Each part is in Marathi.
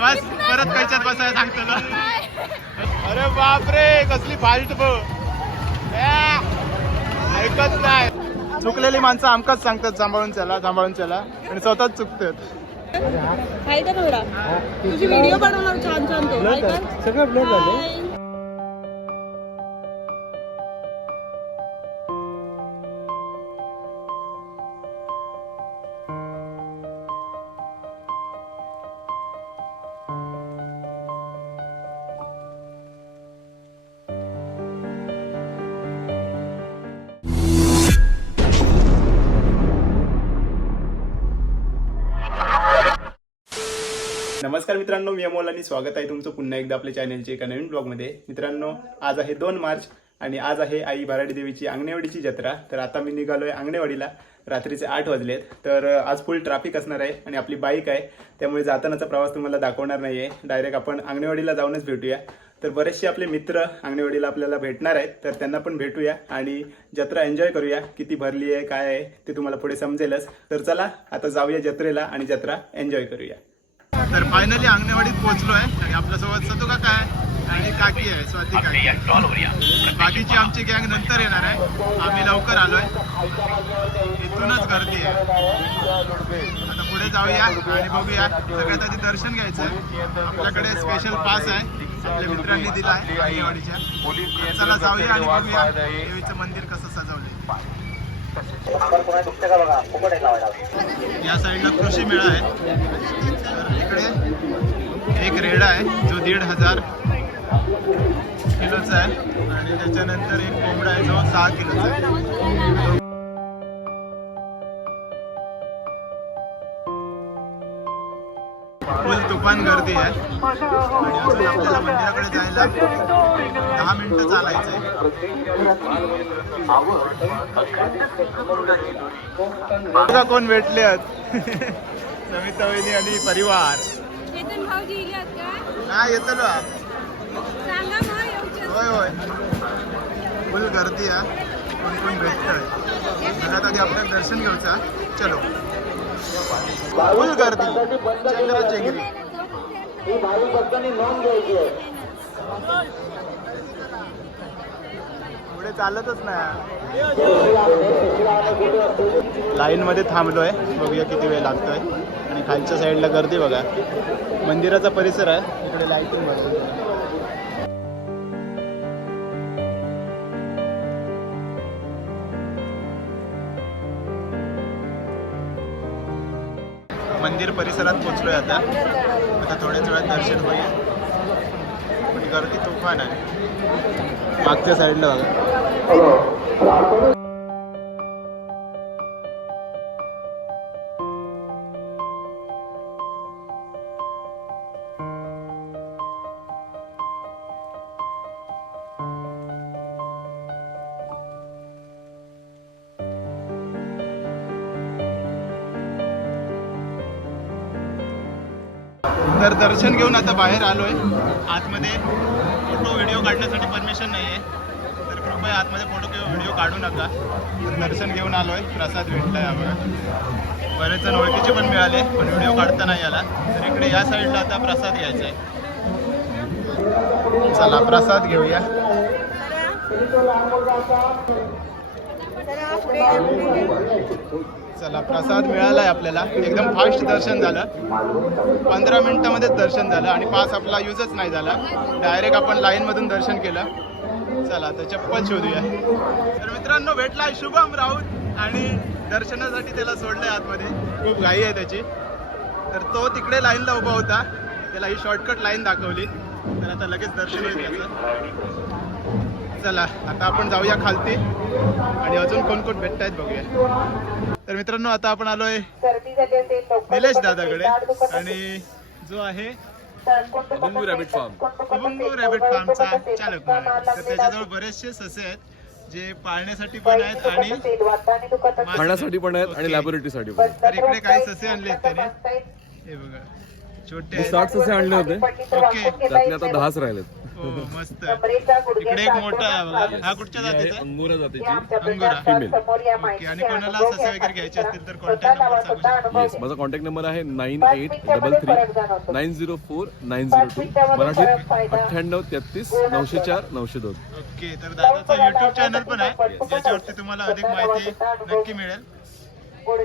बस परत कैच्यात बसायला सांगतो ना. अरे बापरे कसली फाल्ट बघ. या, ऐकत नाही. चुकलेली माणसं आमकाच सांगतात सांभाळून चला सांभाळून चला. आणि स्वतःच चुकतात. तुझी व्हिडिओ बनवणार छान छान सगळं झालं नमस्कार मित्रांनो मी अमोल आणि स्वागत आहे तुमचं पुन्हा एकदा आपल्या चॅनलच्या एका नवीन ब्लॉगमध्ये. मित्रांनो आज आहे दोन मार्च आणि आज आहे आई बाराडी देवीची अंगणेवाडीची जत्रा. तर आता मी निघालोय आंगणेवाडीला रात्रीचे आठ वाजलेत. तर आज फुल ट्रॅफिक असणार आहे आणि आपली बाईक आहे. त्यामुळे जातानाचा प्रवास तुम्हाला दाखवणार नाही आहे डायरेक्ट आपण आंगणेवाडीला जाऊनच भेटूया. तर बरेचसे आपले मित्र आंगणेवाडीला आपल्याला भेटणार आहेत. तर त्यांना पण भेटूया आणि जत्रा एन्जॉय करूया. किती भरली आहे काय आहे ते तुम्हाला पुढे समजेलच. तर चला आता जाऊया जत्रेला आणि जत्रा एन्जॉय करूया. तर फायनली अंगणवाडीत पोहोचलो आहे आणि आपल्यासोबत सतू काका आहे? आणि काकी आहे स्वाती काकी. बाकीची आमची गँग नंतर येणार आहे. आम्ही लवकर आलोय. इथूनच गर्दी आहे. आता पुढे जाऊया आणि बघूया. सगळ्यात आधी दर्शन घ्यायचं आहे. आपल्याकडे स्पेशल पास आहे. आपल्या मित्रांनी दिला आहे अंगणवाडीच्या. चला जाऊया आणि बघूया. देवीचं मंदिर कसं सजवलंय. या साईडला कृषी मेळा आहे. तर आहे जो दीड हजार किलोचा आहे. आणि त्याच्यानंतर एक कोंबडा आहे जो सहा किलोचा आहे. फुल तुफान गर्दी आहे. आणि अजून आपल्याला मंदिराकडे जायला दहा मिनिटं चालायचं आहे बघा कोण भेटले आहेत नमिता वहिनी आणि परिवार. भाऊजी इल्यात का? हा सांगा येऊचे होय होय. फुल गर्दी आहे कोण कोण भेटतंय? सगळ्यात आधी आपल्याला दर्शन घ्यायचा चलो. फुल गर्दी. चंद्र चेंगरी पुढे चालतच नाही. लाईन मध्ये थांबलोय. बघूया किती वेळ लागतोय. आणि खालच्या साईडला गर्दी बघा. मंदिराचा परिसर आहे. इकडे लाईटिंग बघा. मंदिर परिसरात पोचलोय आता. आता थोड्याच वेळात दर्शन होईल. पण गर्दी तुफान आहे. मागच्या साईडला बघा. तर दर्शन घेऊन आता बाहेर आलो आहे आतमध्ये फोटो व्हिडिओ काढण्यासाठी परमिशन नाही आहे तर कृपया आतमध्ये फोटो किंवा व्हिडिओ काढू नका. दर्शन घेऊन आलो आहे प्रसाद भेटलाय आम्हाला. बरेच जण ओळखीचे पण मिळाले पण व्हिडिओ काढता नाही आला तर इकडे या साईडला आता प्रसाद घ्यायचा आहे चला प्रसाद घेऊया. चला प्रसाद मिळाला आहे आपल्याला. एकदम फास्ट दर्शन झालं. पंधरा मिनिटामध्येच दर्शन झालं आणि पास आपला यूजच नाही झाला. डायरेक्ट आपण लाईनमधून दर्शन केलं. चला आता चप्पल शोधूया. तर मित्रांनो भेटला आहे शुभम राऊत आणि दर्शनासाठी त्याला सोडलंय आतमध्ये. खूप घाई आहे त्याची. तर तो तिकडे लाईनला उभा होता. त्याला ही शॉर्टकट लाईन दाखवली. तर आता लगेच दर्शन होईल चला आता आपण जाऊया खालती. आणि अजून कोण कोण भेटत आहेत बघूया. तर मित्रांनो आता आपण आलोय निलेश दादाकडे. आणि जो आहे Abhangu rabbit farm Abhangu rabbit फार्मचा चालक मालक. तर त्याच्याजवळ बरेचसे ससे आहेत जे पाळण्यासाठी पण आहेत आणि खाण्यासाठी पण आहेत आणि. लॅबोरेटरीसाठी पण तर इकडे काही ससे आणले आहेत त्याने. हे बघा. छोटे. साठ ससे आणले होते. ओके. त्यातले आता दहाच राहिलेत. हो मस्त इकडे एक मोठा आहे बघा हा कुठच्या ही आहे जातीचा? आहे? अंगोरा जातीची. अंगोरा. ओके आणि कोणाला ससे वगैरे घ्यायचे असतील तर कॉन्टॅक्ट नंबर सांगू शकता. येस माझा कॉन्टॅक्ट नंबर आहे nine eight double three nine zero four nine zero two. मराठीत अठ्ठ्याण्णव तेहतीस नऊशे चार नऊशे दोन ओके तर दादाचा युट्यूब चॅनल पण आहे. ज्याच्यावरती तुम्हाला अधिक माहिती नक्की मिळेल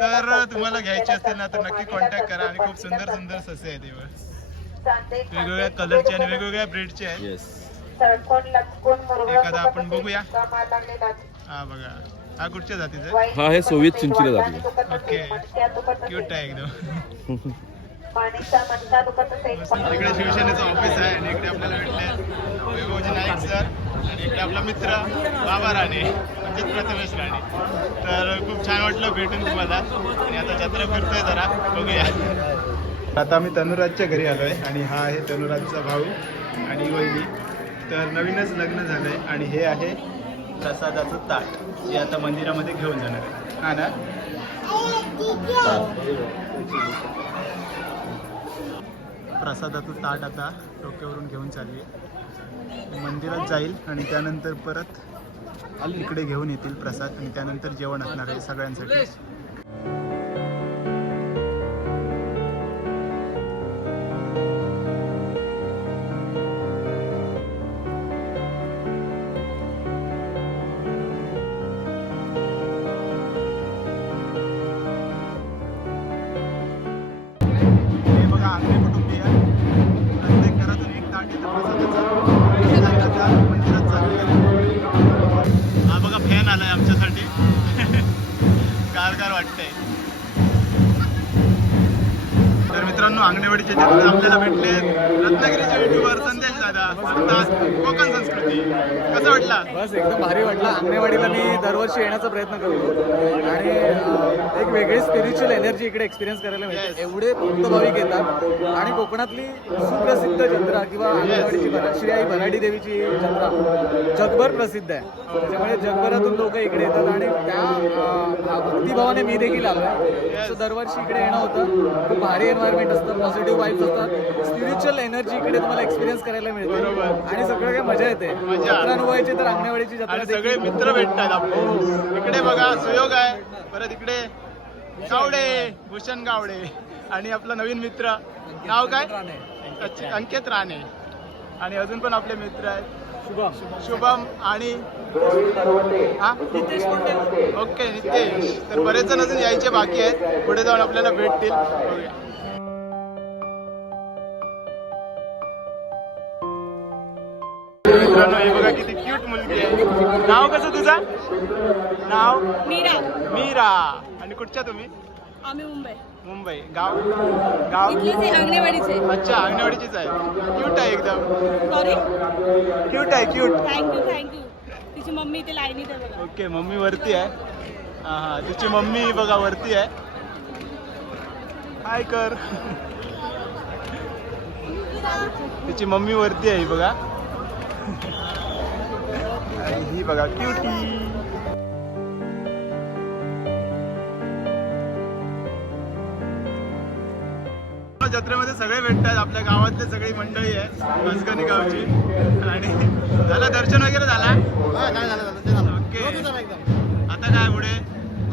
तर तुम्हाला घ्यायची असतील ना तर नक्की कॉन्टॅक्ट करा आणि खूप सुंदर सुंदर ससे आहेत इवर वेगवेगळ्या कलरचे आणि वेगवेगळ्या ब्रेडचे आहेत. एखादा आपण बघूया. हा बघा. हा कुठच्या जातीचा आहे? हा आहे सोवियत चिंचिला जातीचा. ओके. क्यूट आहे एकदम. इकडे शिवसेनेचं ऑफिस आहे आणि इकडे आपल्याला भेटले वैभवजी नाईक सर आणि इकडे आपला मित्र बाबा राणे म्हणजे प्रथमेश राणे. तर खूप छान वाटलं भेटून तुम्हाला. आणि आता जत्रा फिरतोय जरा. बघूया. आता आम्ही तनुराजच्या घरी आलो आहे आणि हा आहे तनुराजचा भाऊ आणि वहिनी. तर नवीनच लग्न झालं आहे आणि हे आहे प्रसादाचं ताट जे आता मंदिरामध्ये घेऊन जाणार आहे. हा ना? प्रसादाचं ताट आता डोक्यावरून घेऊन चालली आहे मंदिरात जाईल आणि त्यानंतर परत इकडे घेऊन येतील प्रसाद आणि त्यानंतर जेवण असणार आहे सगळ्यांसाठी. वाटतंय तर मित्रांनो आंगणेवाडीचे चित्र आपल्याला भेटले. रत्नागिरीचे युट्यूबर संदेश दादा. कोकण संस्कृती. कसं वाटला? बस एकदम भारी वाटलं. अंगणेवाडीला मी दरवर्षी येण्याचा प्रयत्न करतो. आणि अं, एक वेगळी स्पिरिच्युअल एनर्जी इकडे एक्सपिरियन्स करायला. मिळते. एवढे भक्त भाविक येतात आणि कोकणातली सुप्रसिद्ध जत्रा किंवा अंगणवाडीची भरा- श्री आई भराडी देवीची जत्रा जगभर प्रसिद्ध आहे. त्यामुळे जगभरातून लोक इकडे येतात आणि त्या अं, भक्तिभावाने मी देखील आलो आहे दरवर्षी इकडे येणं होतं. खूप भारी एन्व्हायरमेंट असतं. पॉझिटिव्ह वाईब्स असतात. स्पिरिच्युअल एनर्जी इकडे तुम्हाला एक्सपिरियन्स करायला मिळते. आणि सगळं काही मजा येते. जत्रा अनुभवायची तर अंगणवाडीची जत्रा सगळे मित्र भेटतात आपले. इकडे बघा सुयोग आहे. परत इकडे गावडे भूषण गावडे आणि आपला नवीन मित्र. नाव काय? अच्छा, अंकित राणे. आणि अजून पण आपले मित्र आहेत. शुभम. शुभम आणि हा? ओके नितेश. तर बरेच जण अजून यायचे बाकी आहेत. पुढे जाऊन आपल्याला भेटतील. मित्रांनो हे बघा किती क्यूट मुलगी आहे. नाव कसं तुझं? नाव? मीरा. मीरा. आणि कुठच्या तुम्ही? आम्ही मुंबई. मुंबई. गाव? गाव? अंगणेवाडीचे अच्छा अंगणवाडीचीच आहे. क्यूट आहे एकदम. सॉरी क्यूट आहे cute thank you thank you तिची मम्मी इथे लाईनीत आहे बघा. ओके मम्मी वरती आहे. हा हा. तिची मम्मी बघा वरती आहे. हाय कर. तिची मम्मी वरती आहे ही बघा. आणि ही बघा क्युटी जत्रेमध्ये सगळे भेटतात आपल्या गावातले सगळी मंडळी आहे मस्कनी गावची. आणि झालं दर्शन वगैरे झाला? ओके. आता काय पुढे?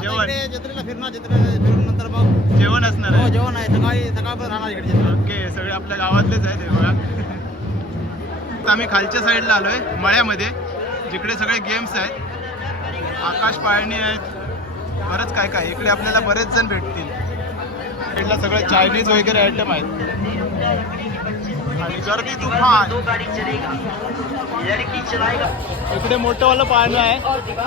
जेवण? जत्रेला फिरणार जत्रेला फिरून नंतर मग जेवण असणार हो आहे जेवण आहे. सकाळी सकाळपर्यंत राहणार इकडे. ओके सगळे आपल्या गावातलेच आहेत हे बघा. आता आम्ही खालच्या साईडला आलोय मळ्यामध्ये जिकडे सगळे गेम्स आहेत. आकाश पाळणी आहेत. बरंच काय काय इकडे आपल्याला बरेच जण भेटतील. इकडला सगळं चायनीज वगैरे आयटम आहेत. आणि गर्दी तुफान. इकडे मोठंवालं पाळणं आहे.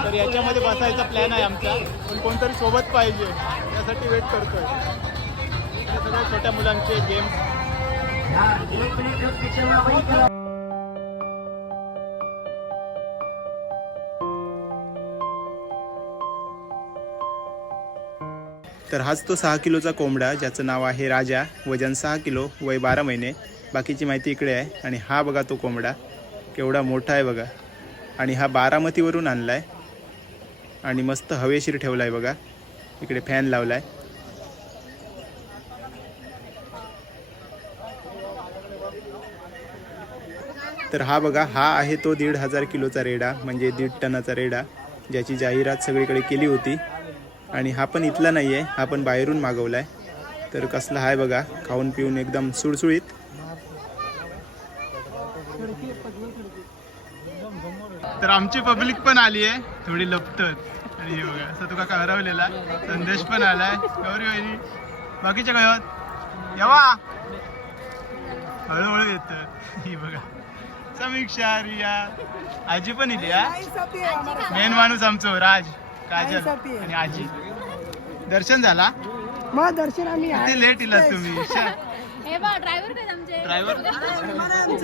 तर याच्यामध्ये बसायचा प्लॅन आहे आमचा. पण कोणतरी सोबत पाहिजे. त्यासाठी वेट करतोय. सगळ्या छोट्या मुलांचे गेम्स तर हाच तो सहा किलोचा कोंबडा ज्याचं नाव आहे राजा. वजन सहा किलो वय बारा महिने. बाकीची माहिती इकडे आहे. आणि हा बघा तो कोंबडा. केवढा मोठा आहे बघा. आणि हा बारामतीवरून आणला आहे आणि मस्त हवेशीर ठेवला आहे बघा. इकडे फॅन लावला आहे तर हा बघा हा आहे तो दीड हजार किलोचा रेडा म्हणजे दीड टनाचा रेडा ज्याची जाहिरात सगळीकडे केली होती. आणि हा पण इथला नाही आहे हा पण बाहेरून मागवला आहे तर कसला आहे बघा खाऊन पिऊन एकदम सुळसुळीत. तर आमची पब्लिक पण आली आहे थोडी लपतत. आणि हे बघा असं तुका हरवलेला संदेश पण आलाय. गौरी वहिनी बाकीच्या काय होत? येवा! हळूहळू येत. ही बघा. समीक्षा रिया. आजी पण हा. मेन माणूस आमचो राज. काजल आणि आजी. दर्शन झाला? मग दर्शन आम्ही किती लेट इलात तुम्ही? हे बघ ड्रायव्हर काय आमचे. ड्रायव्हर खूपच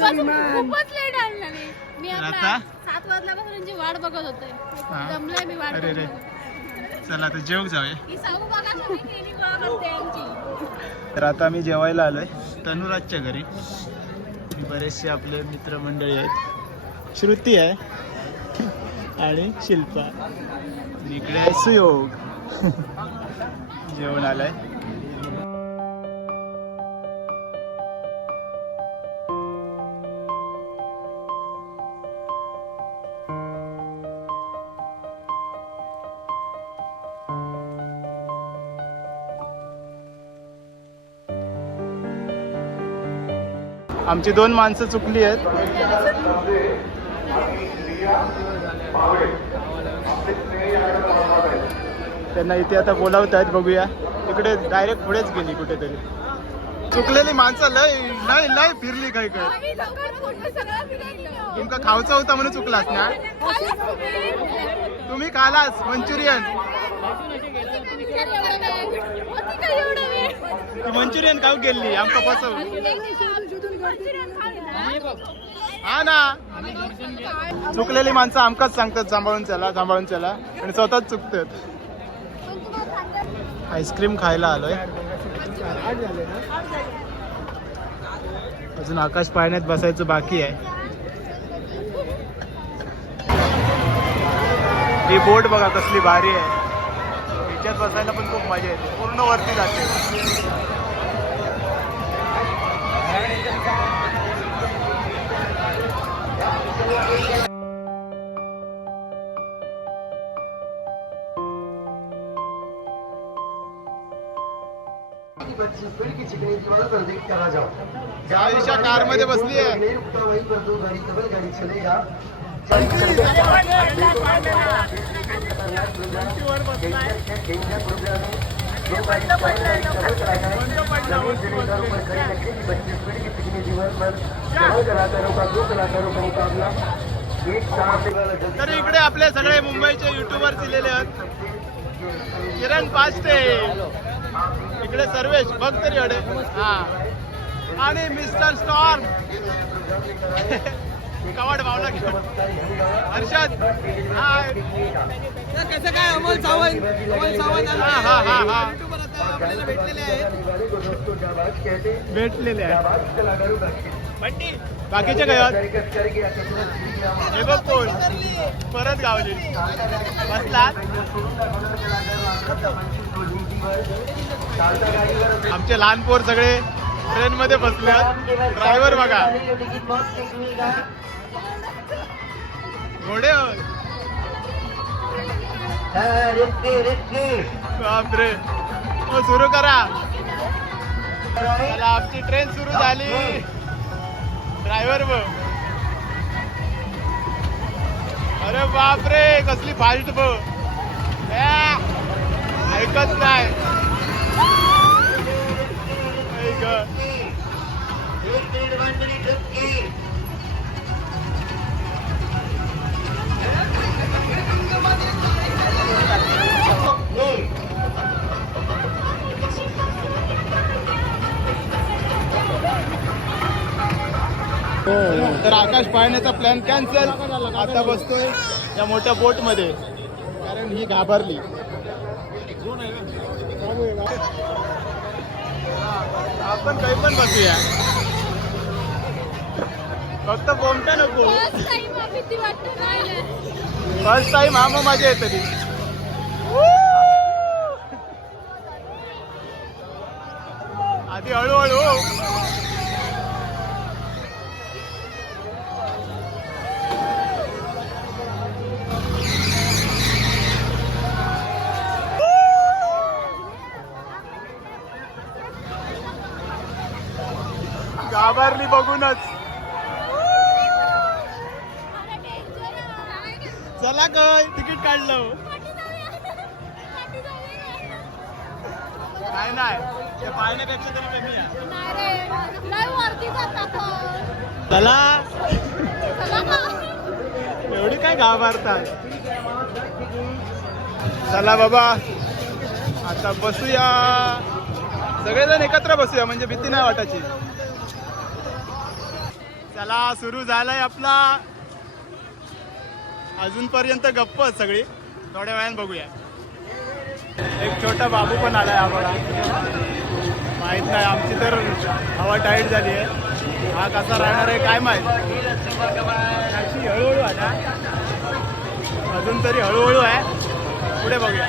खूपच लेट आणलं मी. मी आता? सात वाजल्यापासून त्यांची वाट बघत होते. हा. जमलंय मी वाट अरे रे. बघत. चला आता जेव जाऊया. ही सांगू बघा तुम्ही ट्रेनिंग गोळा करते यांची. तर आता आम्ही जेवायला आलोय. तनुराजच्या घरी. आणि बरेचसे आपले मित्रमंडळी आहेत. श्रुती आहे. आणि शिल्पा. इकडे आहे सुयोग. जेवण आलाय. आमची दोन माणसं चुकली आहेत. त्यांना इथे आता बोलावत आहेत बघूया इकडे डायरेक्ट पुढेच गेली कुठेतरी चुकलेली माणसं लय लय लय फिरली काय काय. तुमका खावचा होता म्हणून चुकलास ना तुम्ही. खालास मंचुरियन मंचुरियन खाऊ गेली आमका खाल्लं. हा ना. चुकलेली माणसं आमकाच सांगतात सांभाळून चला सांभाळून चला. आणि स्वतःच चुकतात. आईस्क्रीम खायला आलोय. अजून आकाश पाळण्यात बसायचं बाकी आहे. ही बोट बघा कसली भारी आहे. याच्यात बसायला पण खूप मजा येते. पूर्ण वरती जाते. आयुष्या कारमध्ये बसली आहे. तर इकडे आपले सगळे मुंबईचे युट्यूबर दिलेले आहेत. किरण पाचटे. इकडे सर्वेश बघ तरी अडे. हा. आणि मिस्टर स्टॉर्म. कवाड भावला घेऊन हर्षद. हाय. कसं काय अमोल सावंत? अमोल सावंत हा हा हा हा. आपल्याला भेटलेले आहेत. भेटलेले आहे बाकीचे काय? हे बघ कोण. परत गावली. बसला आमचे लहान पोर सगळे ट्रेन मध्ये बसले ड्रायव्हर बघा. घोडे बापरे. सुरू करा. चला आमची ट्रेन सुरू झाली. ड्रायव्हर बघ. अरे बापरे कसली फास्ट बघ. ऐकत नाही. तर आकाश पाहण्याचा प्लॅन कॅन्सल आता बसतोय या मोठ्या बोटमध्ये. कारण ही घाबरली. आपण काही पण बसूया. फक्त बोमटा नको. फर्स्ट टाइम हा मग मजा येते ती आधी हळूहळू. बघूनच चला काय तिकीट काढलं. काय नाही ते पाहण्यापेक्षा तरी कमी आहे. चला. एवढी काय घाबरतात. चला बाबा आता बसूया. सगळेजण एकत्र बसूया म्हणजे भीती नाही वाटायची. चला सुरू झालाय आपला. अजूनपर्यंत गप्प आहेत सगळी. थोड्या वेळानं बघूया. एक छोटा बाबू पण आलाय आम्हाला. माहीत नाही आमची तर हवा टाईट झाली आहे. हा कसा राहणार आहे काय माहीत. हळूहळू आहे ना अजून तरी हळूहळू आहे. पुढे बघूया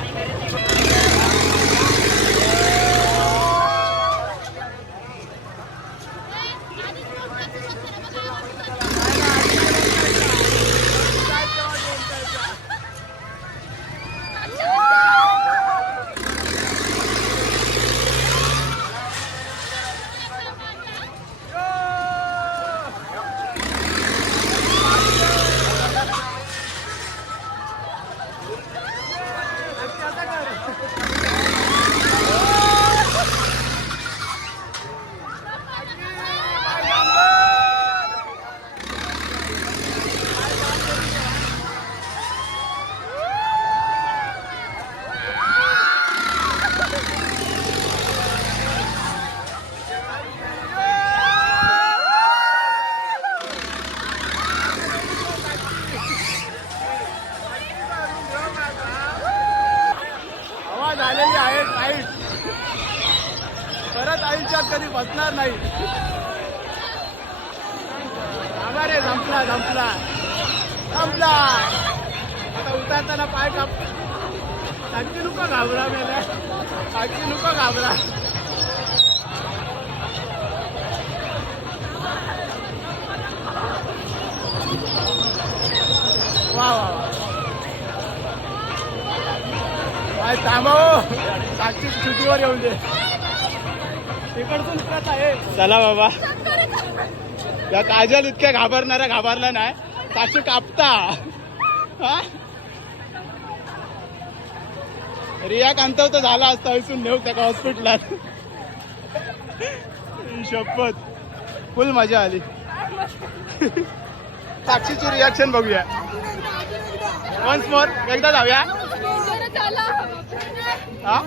हवा झालेली आहे टाईट परत आयुष्यात कधी बसणार नाही आवा रे संपला संपला संपला आता उतरताना पाय काप टाकी नुका घाबरा मेल्या टाकी नको घाबरा. वा वा वा. काय थांबाव हो. साक्षी छुटीवर येऊन दे. तिकडसून आहे चला बाबा. या काजल इतक्या घाबरणाऱ्या घाबरला नाही. साक्षी कापता. हा? रिया कांतव तर झाला असता इथून नेऊ त्या हॉस्पिटलात शपथ. फुल मजा आली. साक्षीची रिॲक्शन बघूया. वन्स मोर एकदा जाऊया. हा?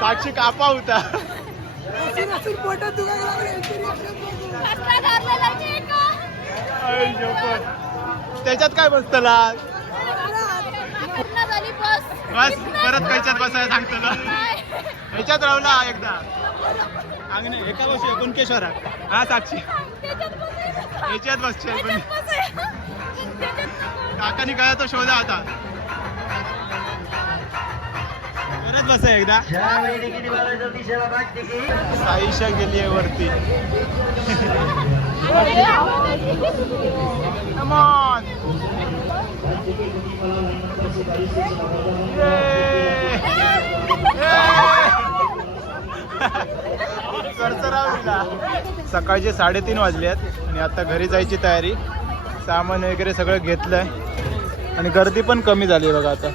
साक्षी कापा होता. शपथ. त्याच्यात काय बसतला बस परत कायच्यात बसायला सांगतो ह्याच्यात राहला एकदा. अंगणे एका वर्षी कुणकेश्वरा हा साक्षी. ह्याच्यात बसचे पण. काकानी काय तो शोधा होता परत बस एकदा. साईशा गेली आहे वरती. Come on! सकाळचे साडेतीन वाजले आहेत आणि आता घरी जायची तयारी. सामान वगैरे सगळं घेतलंय. आणि गर्दी पण कमी झाली आहे बघा आता.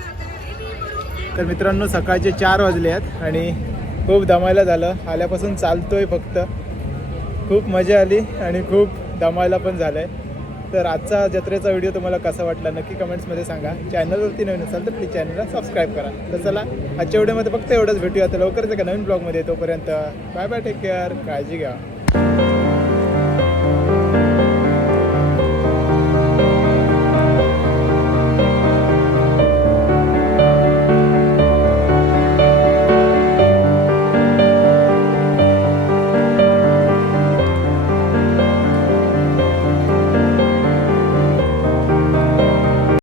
तर मित्रांनो सकाळचे चार वाजले आहेत आणि खूप दमायला झालं. आल्यापासून चालतोय फक्त. खूप मजा आली आणि खूप दमायला पण झालं आहे तर आजचा जत्रेचा व्हिडिओ तुम्हाला कसा वाटला नक्की कमेंट्समध्ये सांगा. चॅनलवरती नवीन असाल तर प्लीज चॅनलला सबस्क्राईब करा. तर चला आजच्या व्हिडिओमध्ये फक्त एवढंच. भेटूया तर लवकरच एका नवीन ब्लॉगमध्ये. तोपर्यंत बाय बाय टेक केअर काळजी घ्या.